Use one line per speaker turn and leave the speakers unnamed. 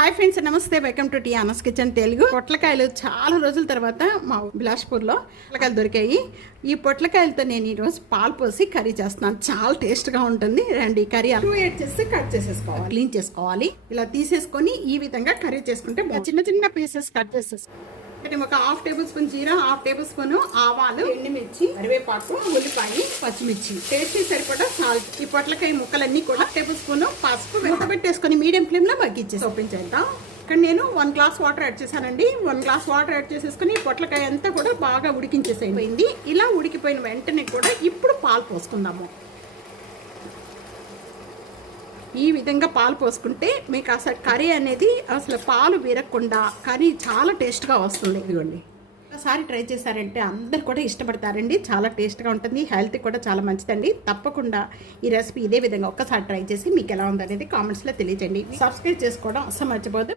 Hi friends నమస్తే. Welcome to tea Anas kitchen Telugu. పొట్లకాయలు చాలా రోజుల తర్వాత మా బిలాష్పూర్లో పొట్లకాయలు దొరికాయి. ఈ పొట్లకాయలతో నేను ఈరోజు పాలు పోసి కర్రీ చేస్తున్నాను. చాలా టేస్ట్గా ఉంటుంది. రండి కర్రీ టూ ఎయిట్ చేసి కట్ చేసేసుకోవాలి. క్లీన్ చేసుకోవాలి. ఇలా తీసేసుకొని ఈ విధంగా కర్రీ చేసుకుంటే చిన్న చిన్న పీసెస్ కట్ చేసేసుకోవాలి అంటే ఒక హాఫ్ టేబుల్ స్పూన్ జీరా హాఫ్ టేబుల్ స్పూన్ ఆవాలు ఎండుమిర్చి కరివేపాకు ఉల్లిపాయ పచ్చిమిర్చి. టేస్ట్ సరిపడా సాల్ట్. ఈ పొట్లకాయ ముక్కలన్నీ కూడా టేబుల్ స్పూన్ పసుపు వెంటబెట్టేసుకొని మీడియం ఫ్లేమ్లో ఓపెన్ చేద్దాం ఇక్కడ నేను వన్ గ్లాస్ వాటర్ యాడ్ చేశానండి. వన్ గ్లాస్ వాటర్ యాడ్ చేసేసుకుని ఈ పొట్లకాయ అంతా కూడా బాగా ఉడికించేసేయండి. ఇలా ఉడికిపోయిన వెంటనే కూడా ఇప్పుడు పాలు పోసుకుందాము. ఈ విధంగా పాలు పోసుకుంటే మీకు అసలు కర్రీ అనేది అసలు పాలు విరగకుండా కర్రీ చాలా టేస్ట్గా వస్తుంది. ఇదిగోండి. ఒకసారి ట్రై చేశారంటే అందరు కూడా ఇష్టపడతారండి. చాలా టేస్ట్గా ఉంటుంది. హెల్త్ కూడా చాలా మంచిదండి. తప్పకుండా ఈ రెసిపీ ఇదే విధంగా ఒక్కసారి ట్రై చేసి మీకు ఎలా ఉందనేది కామెంట్స్లో తెలియజేయండి. సబ్స్క్రైబ్ చేసుకోవడం అస్సలు మర్చిపోదు